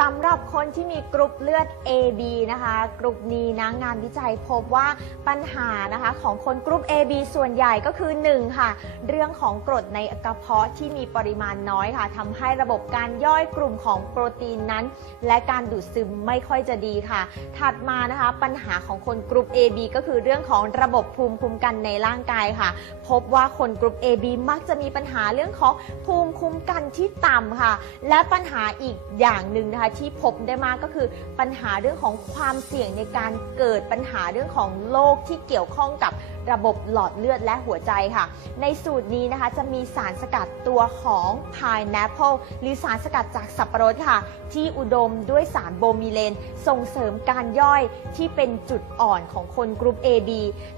สำหรับคนที่มีกรุ๊ปเลือด AB นะคะ กรุ๊ปนี้นะงานวิจัย พบว่าปัญหานะคะของคนกรุ๊ป AB ส่วนใหญ่ก็คือ 1 ค่ะ เรื่องของกรดในกระเพาะที่มีปริมาณน้อยค่ะทำให้ระบบการย่อยกลุ่มของโปรตีนนั้น และการดูดซึมไม่ค่อยจะดีค่ะ ถัดมานะคะ ปัญหาของคนกรุ๊ป AB ก็คือเรื่องของระบบภูมิคุ้มกันในร่างกายค่ะ พบว่าคนกรุ๊ป AB มักจะมีปัญหาเรื่องของภูมิคุ้มกันที่ต่ำค่ะ และปัญหาอีกอย่างหนึ่งนะคะะที่พบได้มากก็คือปัญหาเรื่องของความเสี่ยงในการเกิดปัญหาเรื่องของโรคที่เกี่ยวข้องกับระบบหลอดเลือดและหัวใจค่ะในสูตรนี้นะคะจะมีสารสกัดตัวของพายแนปเปิลหรือสารสกัดจากสับปะรดค่ะที่อุดมด้วยสารโบมีเลนส่งเสริมการย่อยที่เป็นจุดอ่อนของคนกลุ่ม AB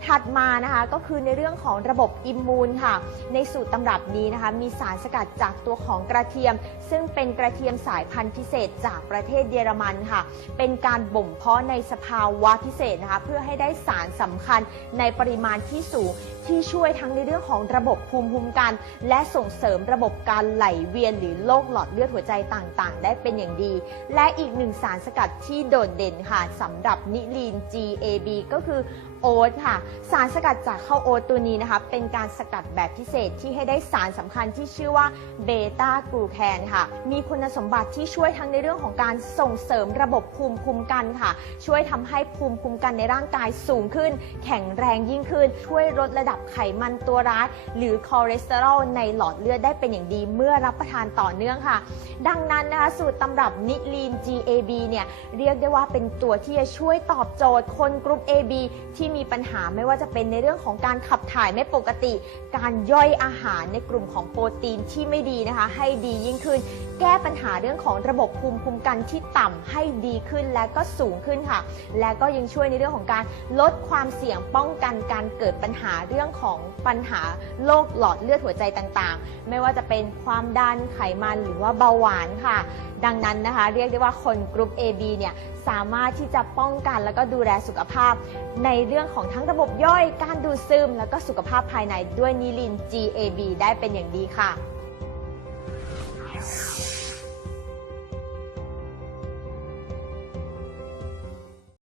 ถัดมานะคะก็คือในเรื่องของระบบอิมมูนค่ะในสูตรตำรับนี้นะคะมีสารสกัดจากตัวของกระเทียม ซึ่งเป็นกระเทียมสายพันธุ์พิเศษจากากประเทศเยอรมันค่ะ เป็นการบ่มเพาะในสภาวะพิเศษนะคะเพื่อให้ได้สารสำคัญในปริมาณที่สูง ที่ช่วยทั้งในเรื่องของระบบภูมิคุ้มกัน และส่งเสริมระบบการไหลเวียนหรือโรคหลอดเลือดหัวใจต่างๆ ได้เป็นอย่างดี และอีกหนึ่งสารสกัดที่โดดเด่นค่ะสำหรับนิลีน GAB ก็คือ โอ๊ตค่ะสารสกัดจากข้าวโอ๊ตตัวนี้นะคะเป็นการสกัดแบบพิเศษที่ให้ได้สารสำคัญที่ชื่อว่าเบต้ากลูแคนค่ะมีคุณสมบัติที่ช่วยทั้งในเรื่องของของการส่งเสริมระบบภูมิคุ้มกันค่ะ ช่วยทำให้ภูมิคุ้มกันในร่างกายสูงขึ้น แข็งแรงยิ่งขึ้น ช่วยลดระดับไขมันตัวร้าย หรือคอเลสเตอรอลในหลอดเลือดได้เป็นอย่างดีเมื่อรับประทานต่อเนื่องค่ะ ดังนั้นนะคะสูตรตำรับนิลีน GAB เนี่ยเรียกได้ว่าเป็นตัวที่จะช่วยตอบโจทย์ คนกลุ่ม AB ที่มีปัญหาไม่ว่าจะเป็นในเรื่องของการขับถ่ายไม่ปกติ การย่อยอาหารในกลุ่มของโปรตีนที่ไม่ดีนะคะให้ดียิ่งขึ้น แก้ปัญหาเรื่องของระบบภูมิคุ้มกันที่ต่ำให้ดีขึ้นและก็สูงขึ้นค่ะ และก็ยังช่วยในเรื่องของการลดความเสี่ยงป้องกัน การเกิดปัญหาเรื่องของปัญหาโรคหลอดเลือดหัวใจต่างๆ ไม่ว่าจะเป็นความดันไขมันหรือว่าเบาหวานค่ะ ดังนั้นนะคะ เรียกได้ว่าคนกลุ่ม AB เนี่ยสามารถที่จะป้องกันแล้วก็ดูแลสุขภาพ ในเรื่องของทั้งระบบย่อยการดูดซึมแล้วก็สุขภาพภายในด้วยนิลิน GAB ได้เป็นอย่างดีค่ะ